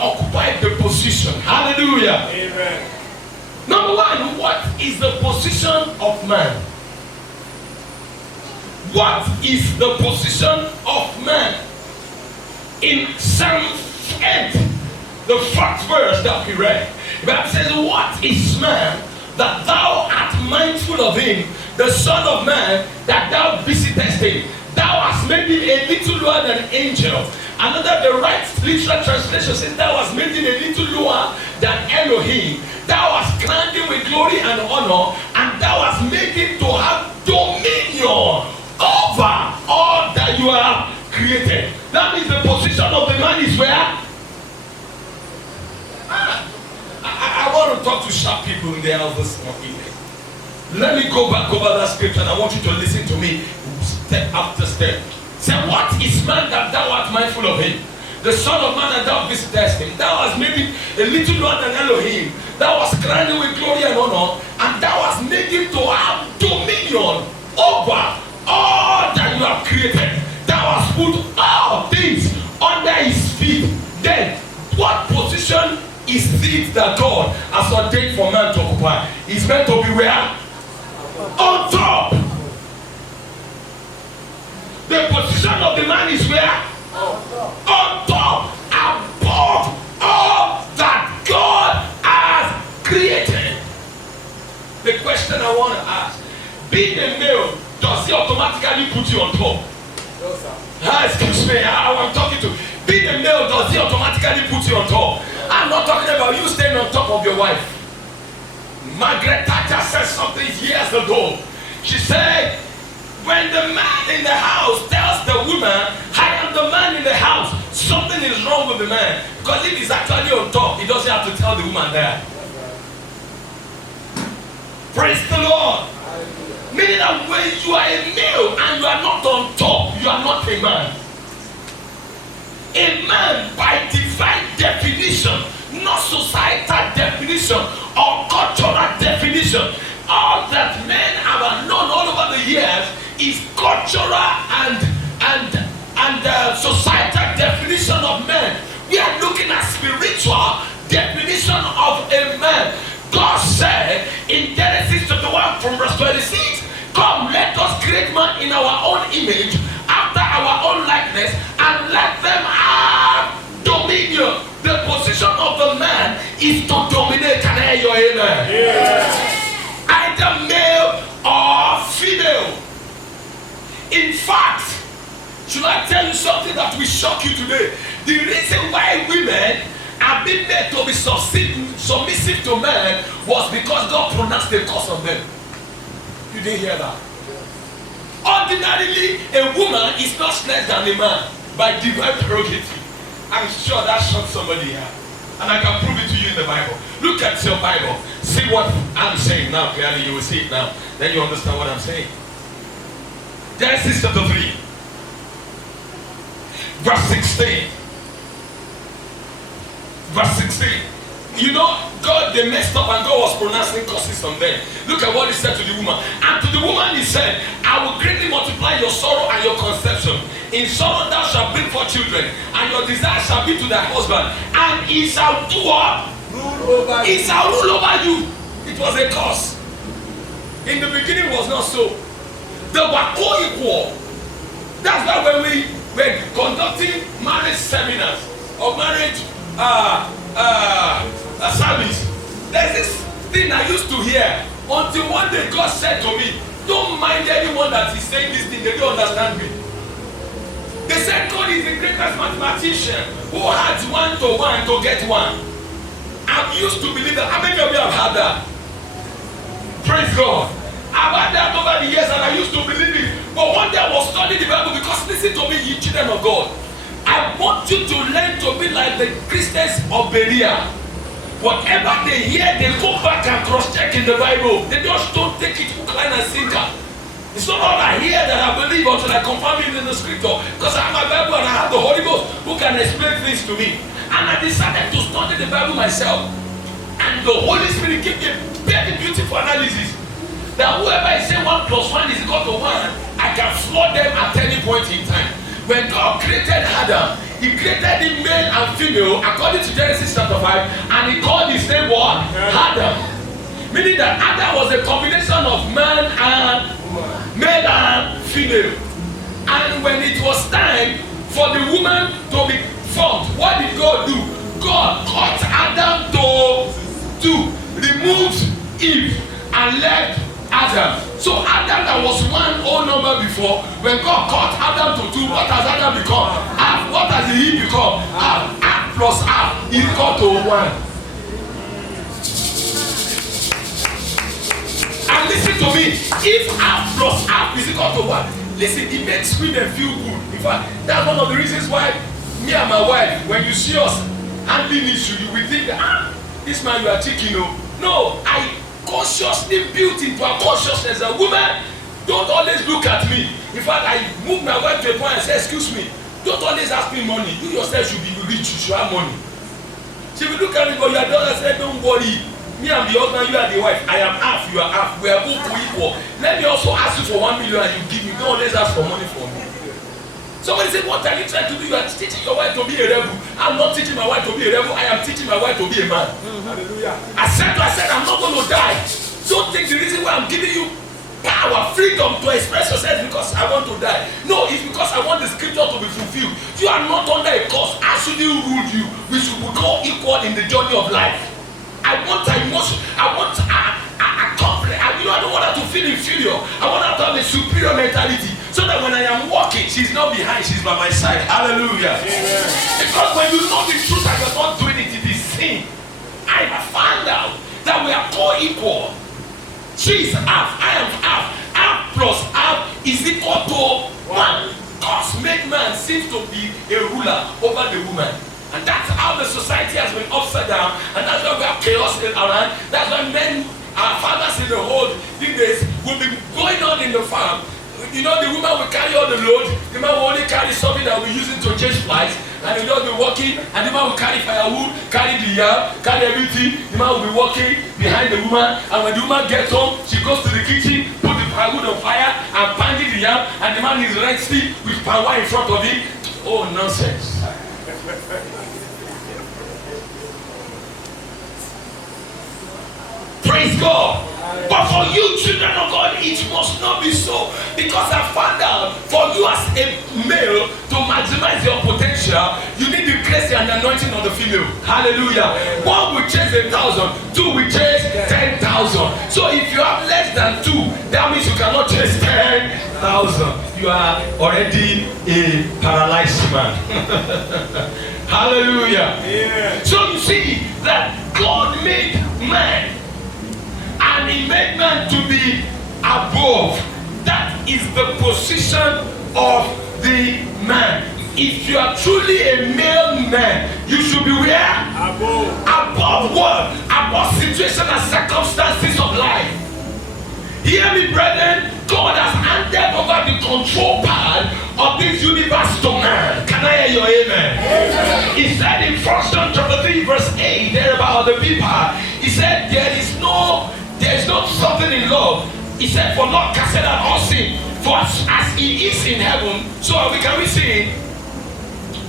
occupy the position. Hallelujah. Amen. Number one, what is the position of man? What is the position of man? In Psalm 8, the first verse that we read, the Bible says, what is man that thou art mindful of him, the Son of Man that thou visitest him? Thou hast made him a little lower than an angel. Another, the right literal translation says, thou hast made him a little lower than Elohim. Thou hast crowned him with glory and honor, and thou hast made him to have dominion over all that you have created. That means the position of the man is where? I want to talk to sharp people in the house this morning. Let me go back over that scripture, and I want you to listen to me step after step. Say, what is man that thou art mindful of him? The Son of Man that thou visitest him. Thou hast made him a little lower than Elohim. Thou hast crowned him with glory and honor, and thou hast made him to have dominion over all that you have created. Thou hast put all things under his feet. Then, what position is it that God has ordained for man to occupy? He's meant to be where? On top. The position of the man is where? On top. Above all that God has created. The question I want to ask, being a male, does he automatically put you on top? No, sir. Excuse me, I'm talking to. Being a male, does he automatically put you on top? I'm not talking about you staying on top of your wife. Margaret Thatcher said something years ago. She said, when the man in the house tells the woman, I am the man in the house, something is wrong with the man. Because if he's actually on top, he doesn't have to tell the woman that. Praise the Lord. Meaning that when you are a male and you are not on top, you are not a man. A man by divine definition, not societal definition or cultural definition. All that men have known all over the years is cultural and societal definition of men. We are looking at spiritual definition of a man. God said in Genesis chapter 1 from verse 26, come, let us create man in our own image, after our own likeness, and let them have dominion. The position of the man is to dominate. Can I hear your amen? Yes. Either male or female. In fact, should I tell you something that will shock you today? The reason why women have been made to be submissive to men was because God pronounced a curse on them. You didn't hear that? Ordinarily, a woman is not less than a man by divine prerogative. I'm sure that shocked somebody here. And I can prove it to you in the Bible. Look at your Bible. See what I'm saying now clearly. You will see it now. Then you understand what I'm saying. Genesis chapter 3. Verse 16. Verse 16. You know, God, they messed up and God was pronouncing curses on them. Look at what he said to the woman. And to the woman he said, I will greatly multiply your sorrow and your conception. In sorrow thou shalt bring forth children, and your desire shall be to thy husband, and he shall do what? Rule over He shall rule over you. It was a curse. In the beginning it was not so. They were co-equal. That's why when we were conducting marriage seminars or marriage service, there's this thing I used to hear until one day God said to me, don't mind anyone that is saying this thing, they don't understand me. They said God is the greatest mathematician who adds 1 to 1 to get 1. I'm used to believe that. How many of you have had that? Praise God. I've had that over the years and I used to believe it. But one day I was studying the Bible because listen to me, you children of God. I want you to learn to be like the Christians of Berea. Whatever they hear, they go back and cross-check in the Bible. They just don't take it hook, line, and sinker. It's not all I hear that I believe until I confirm it in the scripture. Because I have my Bible and I have the Holy Ghost who can explain things to me. And I decided to study the Bible myself. And the Holy Spirit gave me a very beautiful analysis. That whoever is saying 1 + 1 is equal to 1, I can flood them at any point in time. When God created Adam, He created him male and female according to Genesis chapter 5, and he called his name what? Adam. Meaning that Adam was a combination of man and male and female. And when it was time for the woman to be formed, what did God do? God cut Adam to remove Eve and left Adam. So Adam that was one whole number before, when God cut Adam to 2, what has Adam become? Half. What has he become? Half. Half plus half is equal to 1. And listen to me, if half plus half is equal to 1, listen, it makes women feel good. In fact, that's one of the reasons why me and my wife, when you see us handling issue, you will think that, this man you are taking, no, I consciously built into our consciousness that woman, don't always look at me. In fact, I moved my wife to a point and said, excuse me, don't always ask me money. You yourself should be rich, you should have money. She will look at me, but your daughter said, don't worry. Me and the husband, you are the wife. I am half, you are half. We are both equal. Let me also ask you for 1 million and you give me. Don't always ask for money from me. Somebody said, what are you trying to do? You are teaching your wife to be a rebel. I'm not teaching my wife to be a rebel. I am teaching my wife to be a man. Hallelujah. I said, I'm not going to die. Don't think the reason why I'm giving you power, freedom to express yourself because I want to die. No, it's because I want the scripture to be fulfilled. You are not under a curse. I shouldn't rule you. We should become equal in the journey of life. I want her emotion. I want a conflict. I don't want her to feel inferior. I want her to have a superior mentality. So that when I am walking, she's not behind, she's by my side. Hallelujah. Amen. Because when you know the truth and you're not doing it, it is sin. I have found out that we are co-equal. She is half, I am half. Half plus half is equal to 1. God's made man seems to be a ruler over the woman. And that's how the society has been upside down. And that's why we have chaos around. That's why men, our fathers in the old days, will be going on in the farm. You know, the woman will carry all the load. The man will only carry something that we're using to change flies. And the man will be walking. And the man will carry firewood, carry the yam, carry everything. The man will be walking behind the woman. And when the woman gets home, she goes to the kitchen, put the firewood on fire, and pounding the yam. And the man is resting with power in front of him. Oh, nonsense. Praise God. But for you, children of God, it must not be so. Because I found out for you as a male to maximize your potential, you need the grace and anointing of the female. Hallelujah. 1 will chase 1,000, 2 will chase 10,000. So if you have less than 2, that means you cannot chase 10,000. You are already a paralyzed man. Hallelujah. Yeah. So you see that God made man. And he made man to be above. That is the position of the man. If you are truly a male man, you should be where? Above. Above what? Above situation and circumstances of life. Hear me, brethren. God has handed over the control part of this universe to man. Can I hear your amen? Amen. He said in 1 John chapter 3 verse 8, there about the people, he said there is not something in love. He said, for Lord casted out all sin. For as he is in heaven, so are we. Can we see?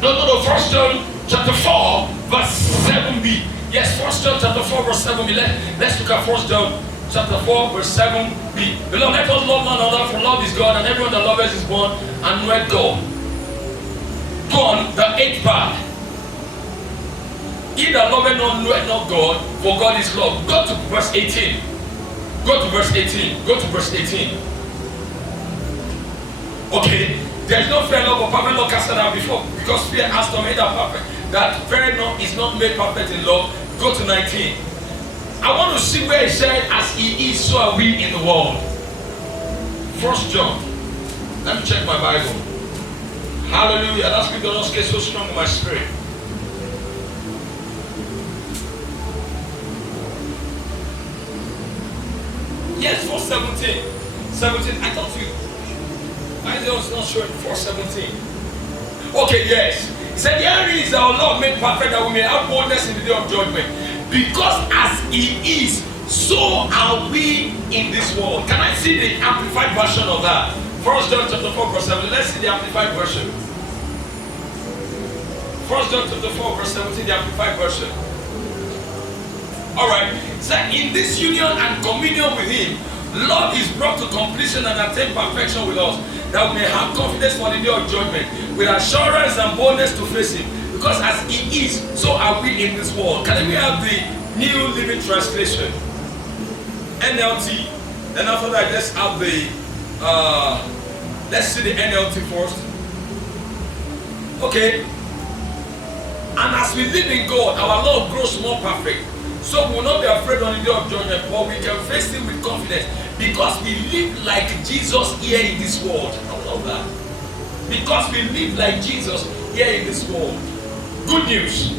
Go to 1 John chapter 4 verse 7b. Yes, 1 John chapter 4 verse 7b. Let's look at 1 John chapter 4 verse 7b. Beloved, let us love one another, for love is God, and everyone that loves is born and knoweth God. Go on, the 8th part. He that loveth not knoweth not God, for God is love. Go to verse 18. Go to verse 18. Go to verse 18. Okay. There is no fear love or perfect love casted out before, because fear has to make that perfect. That fear is not made perfect in love. Go to 19. I want to see where he said, as he is, so are we in the world. 1 John. Let me check my Bible. Hallelujah. That scripture just gets so strong in my spirit. Yes, 4:17. 17. I thought you. I was not sure. 4:17. Okay, yes. He said, here is our Lord made perfect, that we may have boldness in the day of judgment. Because as he is, so are we in this world. Can I see the amplified version of that? 1 John chapter 4 verse 7. Let's see the amplified version. 1 John chapter 4, verse 17, the Amplified Version. Alright, so in this union and communion with Him, love is brought to completion and attain perfection with us, that we may have confidence for the day of judgment, with assurance and boldness to face Him. Because as He is, so are we in this world. Can we have the New Living Translation? NLT. Then after that, let's have the, let's see the NLT first. Okay. And as we live in God, our love grows more perfect. So we will not be afraid on the day of judgment, but we can face Him with confidence because we live like Jesus here in this world. I love that. Because we live like Jesus here in this world. Good news.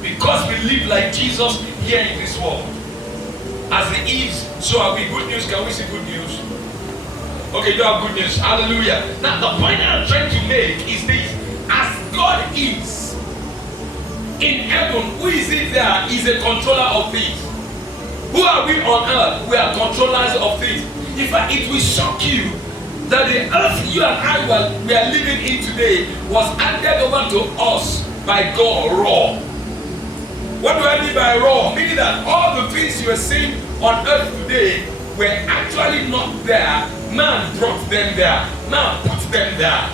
Because we live like Jesus here in this world. As He is, so are we. Good news. Can we see good news? Okay, you have good news. Hallelujah. Now the point I'm trying to make is this. As God is in heaven, who is it there? Is a controller of things. Who are we on earth? We are controllers of things. In fact, it will shock you that the earth you and I we are living in today was handed over to us by God raw. What do I mean by raw? Meaning that all the things you are seeing on earth today were actually not there. Man brought them there. Man put them there.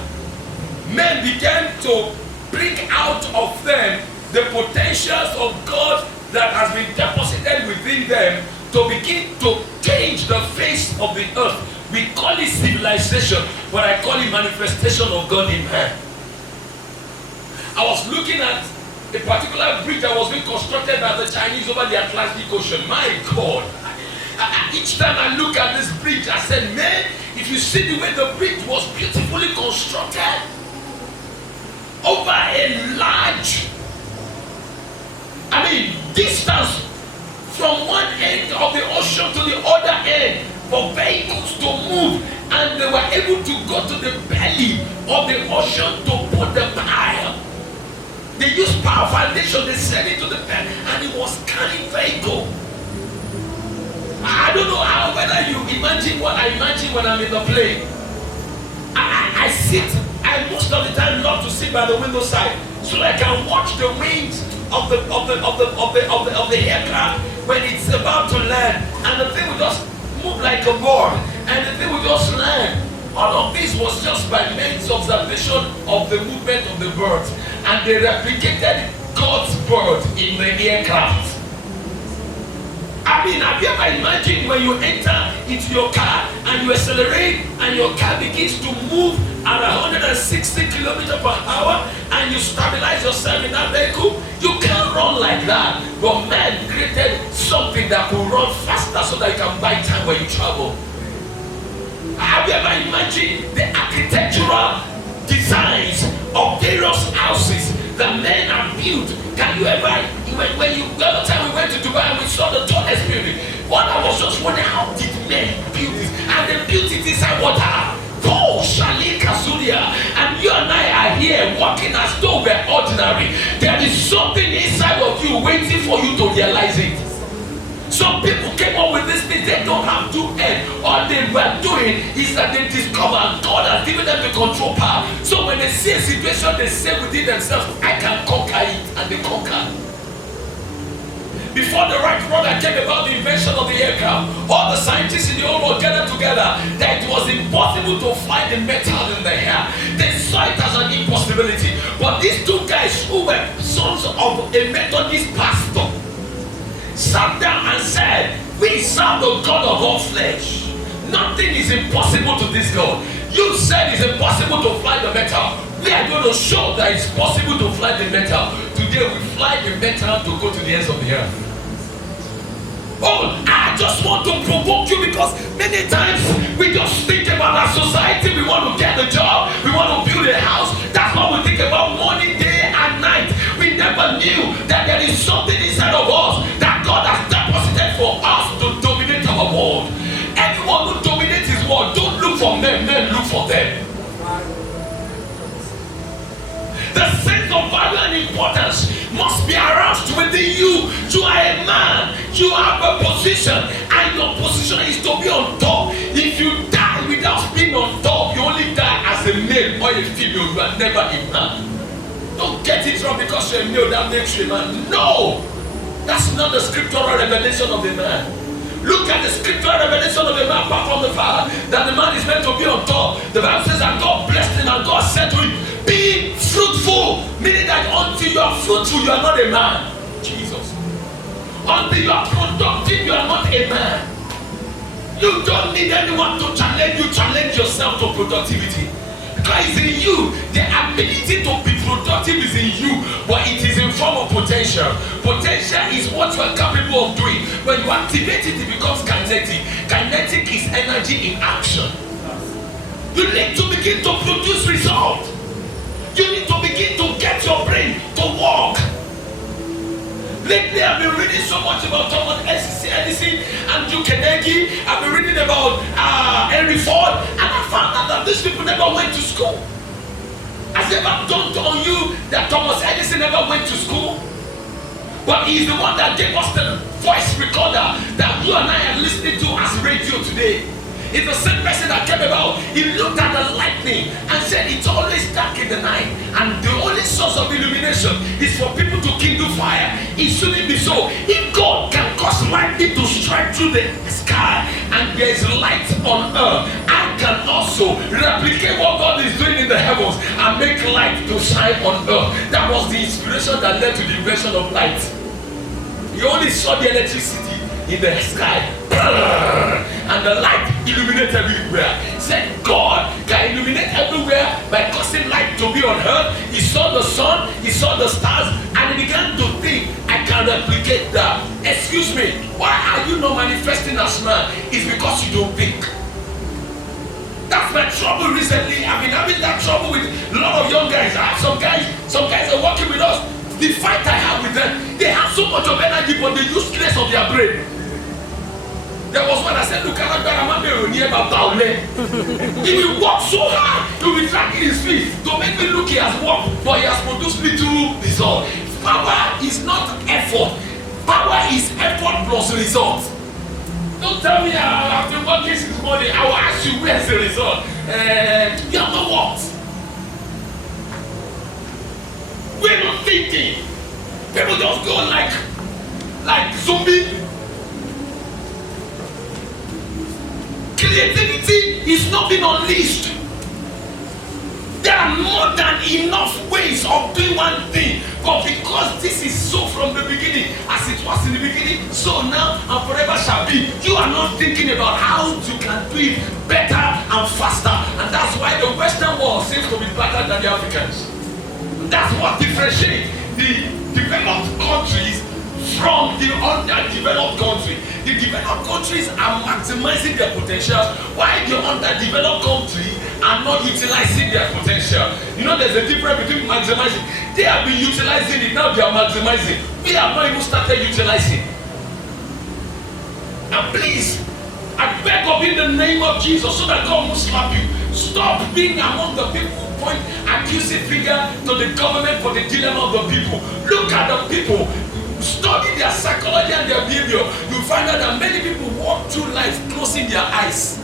Men began to bring out of them the potentials of God that has been deposited within them to begin to change the face of the earth. We call it civilization, but I call it manifestation of God in man. I was looking at a particular bridge that was being constructed by the Chinese over the Atlantic Ocean. My God. Each time I look at this bridge, I said, man, if you see the way the bridge was beautifully constructed over a large, distance from one end of the ocean to the other end for vehicles to move, and they were able to go to the belly of the ocean to put the pile. They used power foundation, they sent it to the belly, and it was carrying vehicle. I don't know how, whether you imagine what I imagine when I'm in the plane. I sit, I most of the time love to sit by the window side so I can watch the wings of the aircraft when it's about to land, and the thing will just move like a board, and the thing will just land. All of this was just by men's observation of the movement of the birds, and they replicated God's bird in the aircraft. Have you ever imagined when you enter into your car and you accelerate and your car begins to move at 160 kilometers per hour and you stabilize yourself in that vehicle? You can't run like that. But man created something that could run faster so that you can buy time when you travel. Have you ever imagined the architectural designs of various houses that men have built? Can you ever, the other time we went to Dubai and we saw the tallest building, what I was just wondering, how did men build this? And they built it inside water. Paul, Shali, Kasuria, and you and I are here walking as though we're ordinary. There is something inside of you waiting for you to realize it. Some people came up with this thing, they don't have to end. All they were doing is that they discovered God has given them the control power. So when they see a situation, they say within themselves, I can conquer it, and they conquer. Before the Wright brother came about the invention of the aircraft, all the scientists in the whole world gathered together that it was impossible to fly the metal in the air. They saw it as an impossibility. But these two guys who were sons of a Methodist pastor sat down and said, we serve the God of all flesh. Nothing is impossible to this God. You said it's impossible to fly the metal. We are going to show that it's possible to fly the metal. Today we fly the metal to go to the ends of the earth. Oh, I just want to provoke you because many times we just think about our society. We want to get a job. We want to build a house. That's what we think about morning, day, and night. We never knew that there is something inside of us that God has deposited for us to dominate our world. Anyone who dominates his world, don't look for men, men look for them. The sense of value and importance must be aroused within you. You are a man, you have a position, and your position is to be on top. If you die without being on top, you only die as a male or a female, you are never a man. Don't get it wrong because you're a male that makes you a man. No! That's not the scriptural revelation of the man. Look at the scriptural revelation of the man apart from the fact that the man is meant to be on top. The Bible says that God blessed him and God said to him, be fruitful. Meaning that until you are fruitful, you are not a man. Jesus. Until you are productive, you are not a man. You don't need anyone to challenge you. Challenge yourself to productivity. Because it's in you. The ability to be productive is in you, but it is in form of potential. Potential is what you are capable of doing. When you activate it, it becomes kinetic. Kinetic is energy in action. You need to begin to produce results. You need to begin to get your brain to work. Lately, I've been reading so much about Thomas Edison and Duke Carnegie. I've been reading about Henry Ford, and I found out that these people never went to school. Has it ever dawned on you that Thomas Edison never went to school? But he's the one that gave us the voice recorder that you and I are listening to as radio today. It's the same person that came about. He looked at the lightning and said it's always dark in the night, and the only source of illumination is for people to kindle fire. It shouldn't be so. If God can cause lightning to strike through the sky and there is light on earth, I can also replicate what God is doing in the heavens and make light to shine on earth. That was the inspiration that led to the invention of light. You only saw the electricity in the sky, and the light illuminated everywhere. Said God can illuminate everywhere by causing light to be on earth. He saw the sun, he saw the stars, and he began to think, I can replicate that. Excuse me, why are you not manifesting as man? It's because you don't think. That's my trouble recently. I've been having that trouble with a lot of young guys. I have some guys are working with us. The fight I have with them, they have so much of energy, but they use less of their brain. There was one I said, look at that he will work so hard, he will be dragging his feet to make me look he has worked, but he has produced little result. Power is not effort. Power is effort plus result. Don't tell me I've been working since morning. I will ask you where's the result. You have not worked. We're not thinking. People just go like zombie. Creativity is not being unleashed. There are more than enough ways of doing one thing, but because this is so from the beginning, as it was in the beginning, so now and forever shall be, you are not thinking about how you can do it better and faster, and that's why the Western world seems to be better than the Africans. That's what differentiates the developed countries from the underdeveloped country. The developed countries are maximizing their potential, while the underdeveloped countries are not utilizing their potential. You know, there's a difference between maximizing. They have been utilizing it, now they are maximizing. We have not even started utilizing. And please, I beg of in the name of Jesus, so that God won't slap you. Stop being among the people who point accusing finger to the government for the dilemma of the people. Look at the people. Study their psychology and their behavior. You find out that many people walk through life closing their eyes.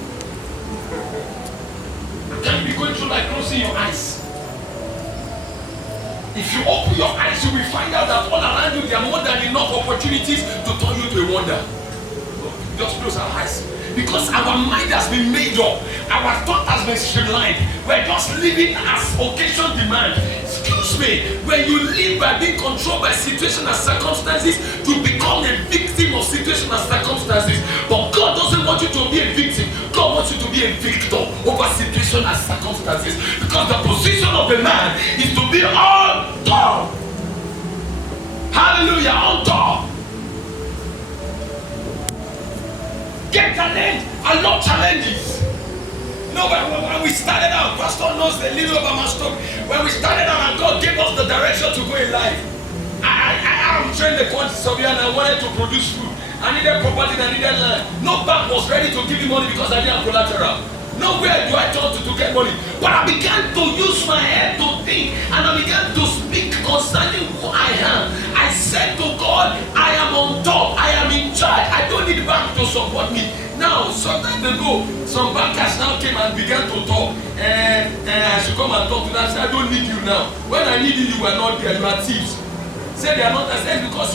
You can't be going through life closing your eyes. If you open your eyes, you will find out that all around you there are more than enough opportunities to turn you to a wonder. Just close our eyes. Because our mind has been made up, our thought has been streamlined. We're just living as occasion demands. Excuse me, when you live by being controlled by situation and circumstances, you become a victim of situation and circumstances. But God doesn't want you to be a victim. God wants you to be a victor over situation and circumstances. Because the position of the man is to be on top. Hallelujah, on top. Get challenged. I love challenges. You know, when we started out, Pastor knows the little about my story. When we started out and God gave us the direction to go in life, I am trained the quantity surveyor and I wanted to produce food. I needed property and I needed land. No bank was ready to give me money because I didn't have collateral. Nowhere do I turn to get money. But I began to use my head to think, and I began to speak concerning who I am. I said to God, I am on top, I am in charge. I don't need bank to support me. Now, some time ago, some bankers now came and began to talk. I should come and talk to them. I said, I don't need you now. When I need you, you were not there. You are thieves. Say they are not. I said because you